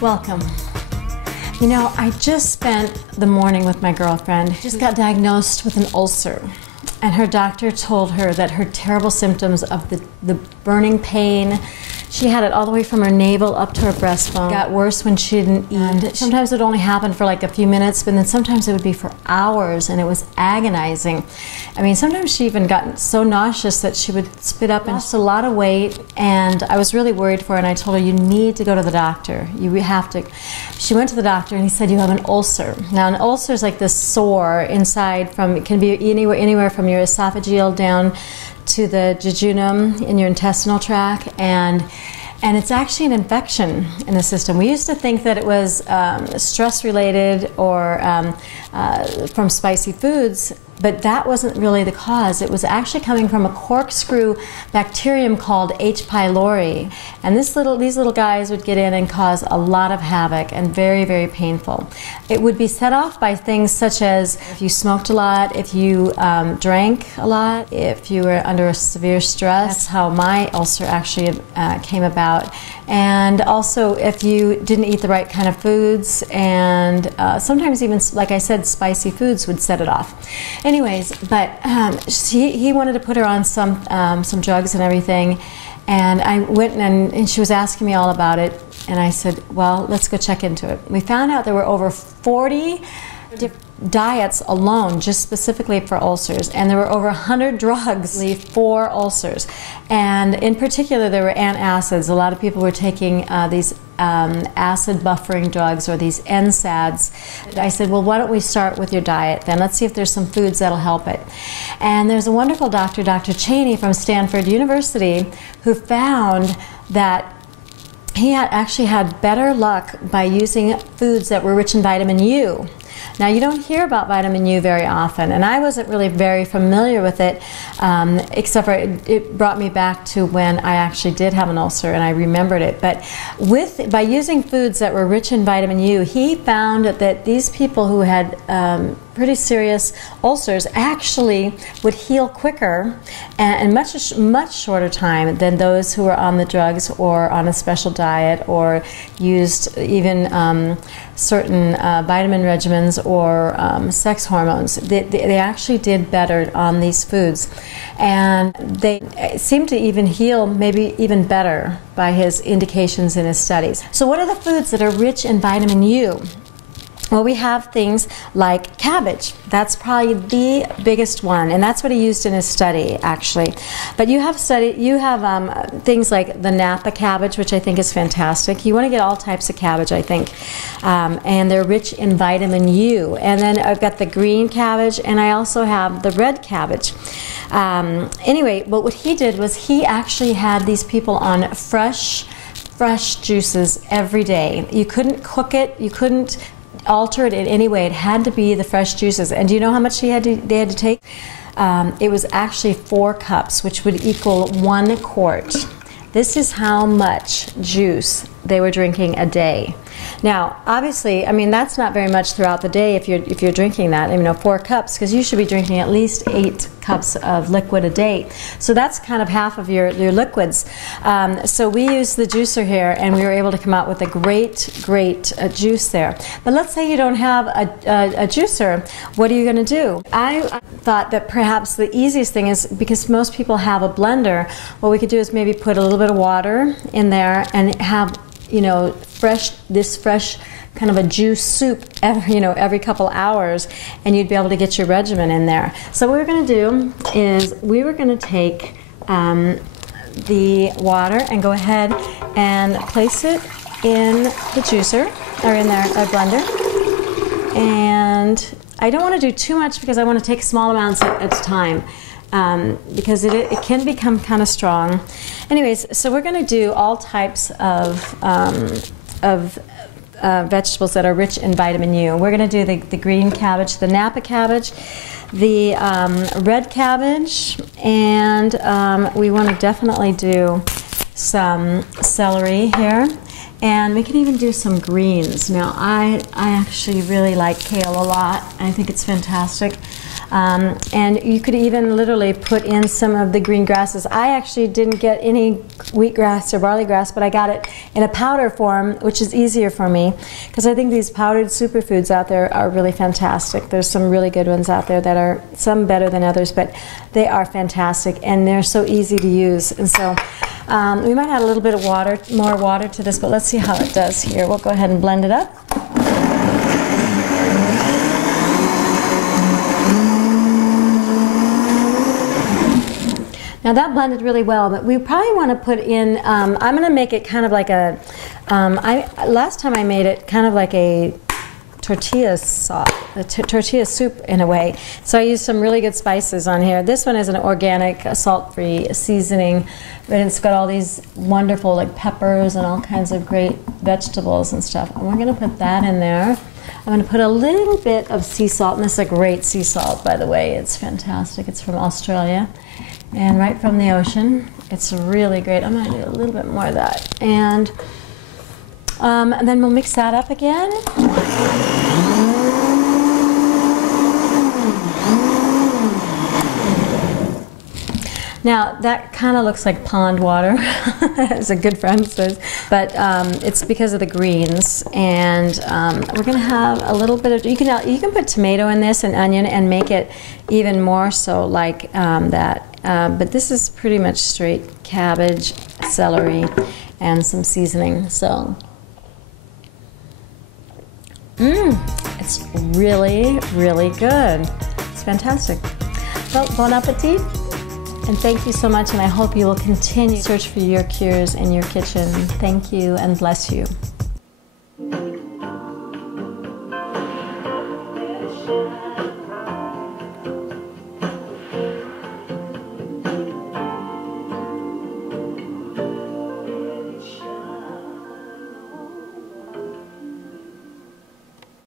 Welcome. You know, I just spent the morning with my girlfriend. She just got diagnosed with an ulcer. And her doctor told her that her terrible symptoms of the burning pain, she had it all the way from her navel up to her breastbone. It got worse when she didn't eat. Sometimes it would only happen for like a few minutes, but then sometimes it would be for hours, and it was agonizing. I mean, sometimes she even got so nauseous that she would spit up and lost a lot of weight, and I was really worried for her, and I told her, you need to go to the doctor. You have to. She went to the doctor, and he said, you have an ulcer. Now, an ulcer is like this sore inside it can be anywhere from your esophageal down to the jejunum in your intestinal tract, and it's actually an infection in the system. We used to think that it was stress-related or from spicy foods, but that wasn't really the cause. It was actually coming from a corkscrew bacterium called H. pylori. And these little guys would get in and cause a lot of havoc and very, very painful. It would be set off by things such as if you smoked a lot, if you drank a lot, if you were under a severe stress. That's how my ulcer actually came about. And also if you didn't eat the right kind of foods, and sometimes even, like I said, spicy foods would set it off. Anyways, but he wanted to put her on some drugs and everything, and I went and she was asking me all about it, and I said, well, let's go check into it. We found out there were over 40 different diets alone, just specifically for ulcers, and there were over 100 drugs for ulcers. And in particular, there were antacids. A lot of people were taking these acid buffering drugs, or these NSAIDs. I said, well, why don't we start with your diet then? Let's see if there's some foods that'll help it. And there's a wonderful doctor, Dr. Catie from Stanford University, who found that he actually had better luck by using foods that were rich in vitamin U. Now, you don't hear about vitamin U very often, and I wasn't really very familiar with it, except for it brought me back to when I actually did have an ulcer, and I remembered it. But by using foods that were rich in vitamin U, he found that these people who had pretty serious ulcers actually would heal quicker and much shorter time than those who were on the drugs or on a special diet or used even certain vitamin regimens or sex hormones. They actually did better on these foods, and they seemed to even heal maybe even better by his indications in his studies. So what are the foods that are rich in vitamin U? Well, we have things like cabbage. That's probably the biggest one, and that's what he used in his study, actually. But you have things like the Napa cabbage, which I think is fantastic. You want to get all types of cabbage, I think, and they're rich in vitamin U. And then I've got the green cabbage, and I also have the red cabbage. Anyway, but what he did was he actually had these people on fresh juices every day. You couldn't cook it. You couldn't alter it in any way. It had to be the fresh juices. And do you know how much they had to take? It was actually 4 cups, which would equal 1 quart. This is how much juice they were drinking a day. Now, obviously, I mean, that's not very much throughout the day if you're drinking that. You know, 4 cups, because you should be drinking at least 8 cups of liquid a day. So that's kind of half of your liquids. So we used the juicer here, and we were able to come out with a great juice there. But let's say you don't have a juicer. What are you going to do? I thought that perhaps the easiest thing is, because most people have a blender, what we could do is maybe put a little bit of water in there and have, you know, this fresh kind of a juice soup every couple hours, and you'd be able to get your regimen in there. So what we're going to do is we were going to take the water and go ahead and place it in the juicer, or in our blender. And I don't want to do too much because I want to take small amounts at a time. Because it can become kind of strong. Anyways, so we're going to do all types of vegetables that are rich in vitamin U. We're going to do the green cabbage, the Napa cabbage, the red cabbage, and we want to definitely do some celery here. And we can even do some greens. Now, I actually really like kale a lot. I think it's fantastic. And you could even literally put in some of the green grasses. I actually didn't get any wheatgrass or barley grass, but I got it in a powder form, which is easier for me, because I think these powdered superfoods out there are really fantastic. There's some really good ones out there that are some better than others, but they are fantastic, and they're so easy to use. And so we might add a little bit of water, more water to this, but let's see how it does here. We'll go ahead and blend it up. Now that blended really well, but we probably want to put in, I'm going to make it kind of like a, last time I made it kind of like a tortilla sauce, tortilla soup in a way. So I used some really good spices on here. This one is an organic, salt-free seasoning, but it's got all these wonderful like peppers and all kinds of great vegetables and stuff. And we're going to put that in there. I'm going to put a little bit of sea salt, and this is a great sea salt, by the way. It's fantastic. It's from Australia and right from the ocean. It's really great. I'm going to do a little bit more of that. And then we'll mix that up again. Now, that kind of looks like pond water, as a good friend says, but it's because of the greens. And we're going to have a little bit of, you can put tomato in this and onion and make it even more so like that. But this is pretty much straight cabbage, celery, and some seasoning. So, it's really, really good. It's fantastic. Well, bon appetit. And thank you so much, and I hope you will continue to search for your cures in your kitchen. Thank you, and bless you. Shine.